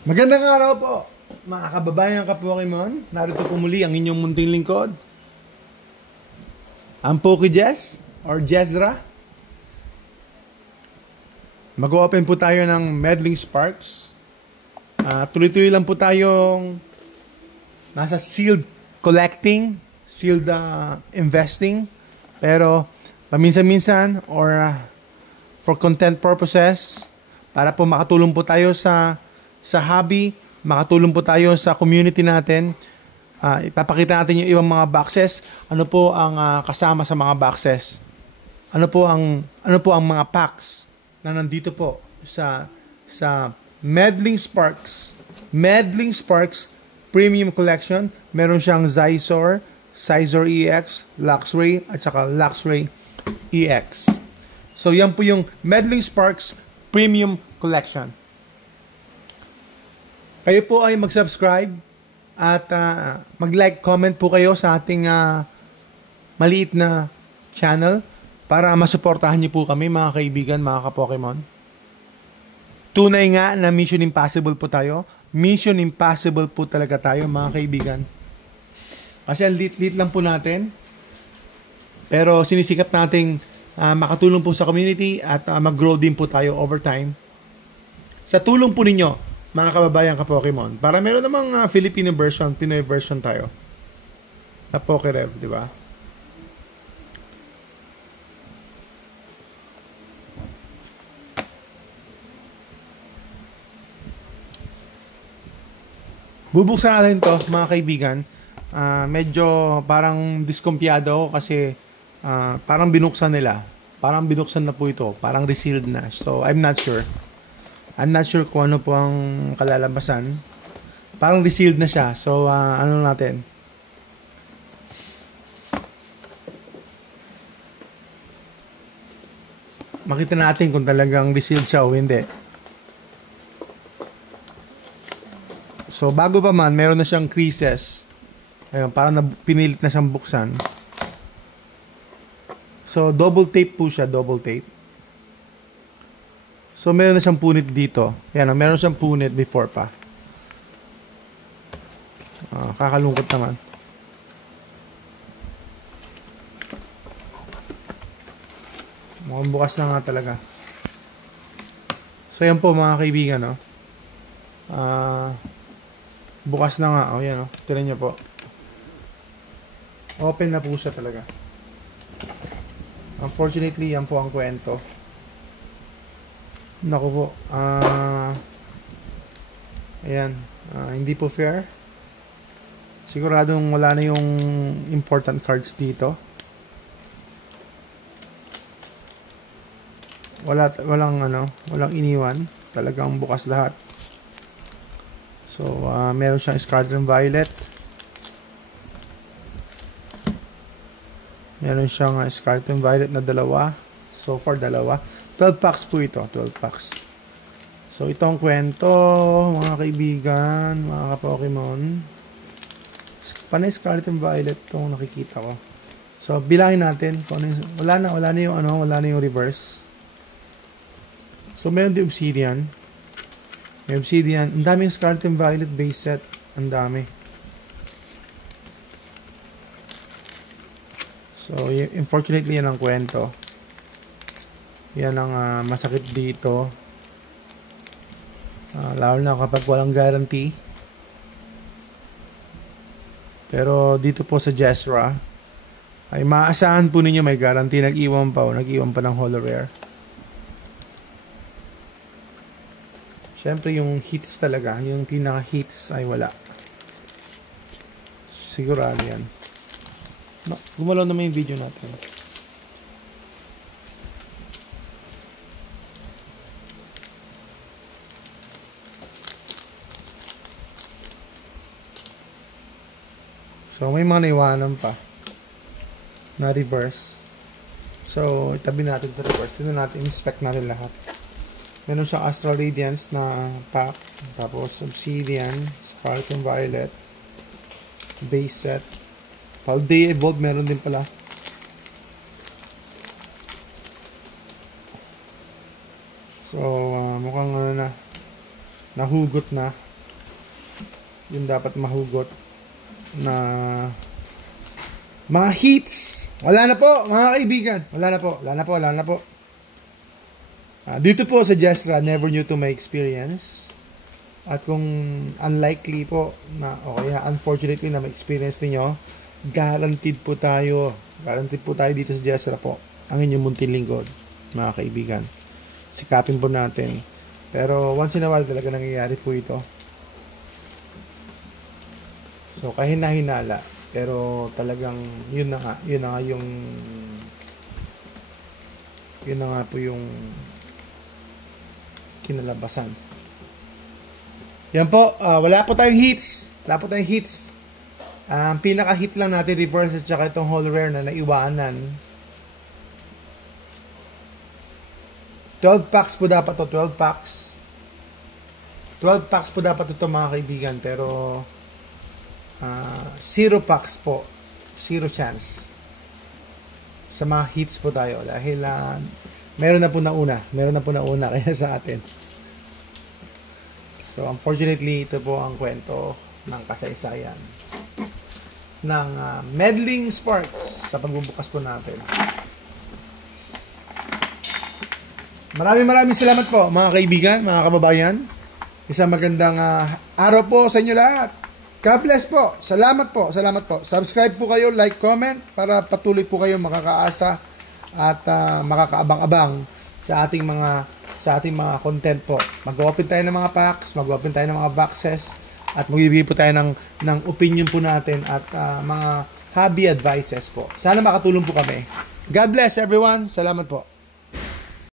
Magandang araw po, mga kababayan ka-Pokemon. Narito po muli ang inyong munting lingkod, ang PokeJess or Jezra. Mag-open po tayo ng Meddling Sparks. Tuloy-tuloy lang po tayong nasa sealed collecting, sealed investing. Pero paminsan-minsan or for content purposes, para po makatulong po tayo sa hobby, makatulong po tayo sa community natin. Ipapakita natin yung ibang mga boxes. Ano po ang kasama sa mga boxes? Ano po ang mga packs na nandito po sa Meddling Sparks. Meddling Sparks Premium Collection. Meron siyang Scizor EX, Luxray at saka Luxray EX. So yan po yung Meddling Sparks Premium Collection. Kayo po ay mag-subscribe at mag-like, comment po kayo sa ating maliit na channel para masuportahan niyo po kami, mga kaibigan, mga ka-Pokemon. Tunay nga na Mission Impossible po tayo. Mission Impossible po talaga tayo, mga kaibigan. Kasi ang lit lang po natin. Pero sinisikap nating makatulong po sa community at mag-grow din po tayo over time. Sa tulong po ninyo, mga kababayan ka-Pokemon, para meron namang Filipino version, Pinoy version tayo na Pokerev, di ba? Bubuksan natin to, mga kaibigan. Medyo parang diskumpiyado ako kasi parang binuksan nila. Parang binuksan na po ito. Parang resealed na. So, I'm not sure. I'm not sure kung ano po ang kalalabasan. Parang resealed na siya. So, ano natin? Makita natin kung talagang resealed siya o hindi. So, bago pa man, meron na siyang creases. Ayun, parang pinilit na siyang buksan. So, double tape po siya, double tape. So, meron na siyang punit dito. Yan, meron siyang punit before pa. Kakalungkot naman. Mukhang bukas na nga talaga. So, yan po, mga kaibigan, no? Bukas na nga. O, yan, no? Tira niyo po. Open na po siya talaga. Unfortunately, yan po ang kwento. Naku po. Ayan. Hindi po fair. Siguradong wala na yung important cards dito. Walang iniwan. Talagang bukas lahat. So, meron siyang Scarlet Violet. Meron siyang Scarlet Violet na dalawa. So far, dalawa. 12 packs po ito. 12 packs. So, ito ang kwento, mga kaibigan, mga ka-Pokemon. Panay Scarlet and Violet itong nakikita ko. So, bilangin natin. Kung ano yung, wala na yung reverse. So, meron din Obsidian. May Obsidian. Ang daming Scarlet and Violet base set. Ang dami. So, unfortunately, yan ang kwento. Yan ang masakit dito. Lalo na kapag walang guarantee. Pero dito po sa Jezra, ay maaasahan po ninyo may guarantee. Nag-iwan pa ng Holo Rare. Siyempre yung hits talaga, yung pinaka-hits ay wala. Sigurado yan. Gumalaw naman yung video natin. So, may mga naiwanan pa na reverse. So, itabi natin ito reverse. Tignan natin, inspect natin lahat. Meron siyang Astral Radiance na pack. Tapos, Obsidian, Scarlet and Violet, base set. Paldea Evolve, meron din pala. So, mukhang nahugot na. yung dapat mahugot na mga hits. Wala na po, mga kaibigan. Wala na po. Dito po sa Jestra, never knew to my experience. At kung unlikely po na o kaya unfortunately na ma-experience niyo, guaranteed po tayo dito sa Jestra po ang inyong munting lingkod, mga kaibigan. Sikapin po natin. Pero once in a while talaga nangyayari po ito. So kahina-hinala, pero talagang yun na nga po yung kinalabasan. Yan po, wala po tayong hits. Ang pinaka-hit lang natin, reverse at saka itong whole rare na naiwanan. 12 packs po dapat to, 12 packs. 12 packs po dapat ito, mga kaibigan, pero 0 packs po. 0 chance. Sa mga hits po tayo dahil meron na po nauna kaya sa atin. So unfortunately, ito po ang kwento ng kasaysayan ng Meddling Sparks sa pagbubukas po natin. Maraming salamat po, mga kaibigan, mga kababayan. Isang magandang araw po sa inyo lahat. God bless po. Salamat po. Subscribe po kayo, like, comment para patuloy po kayo makakaasa at makakaabang-abang sa ating mga content po. Mag-open tayo ng mga packs, mag-open tayo ng mga boxes, at magbibigay po tayo ng opinion po natin at mga hobby advices po. Sana makatulong po kami. God bless everyone. Salamat po.